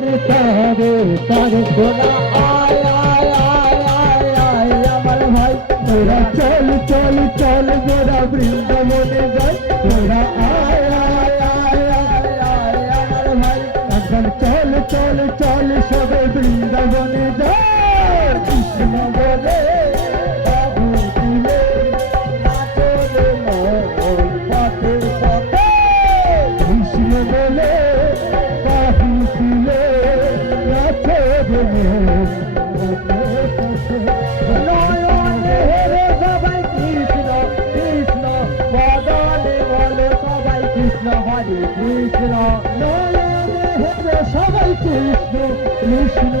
তারে তারে তোরা আয় আয় আয় আয় আয় আমার ভাই তোরা চল চল চল গোরা বৃন্দাবনে যাই তোরা আয় আয় আয় আয় আয় আমার ভাই একদম চল চল চল সবে বৃন্দাবনে যাই কৃষ্ণ বলে বাবু দিলে নাচলে মোর পথে পথে কৃষ্ণ বলে বাবু দিলে নাচলে নয়নে হেরে সবাই কৃষ্ণ কৃষ্ণ বদনে বলে সবাই কৃষ্ণ হরে কৃষ্ণ নয়নে হেরে সবাই কৃষ্ণ কৃষ্ণ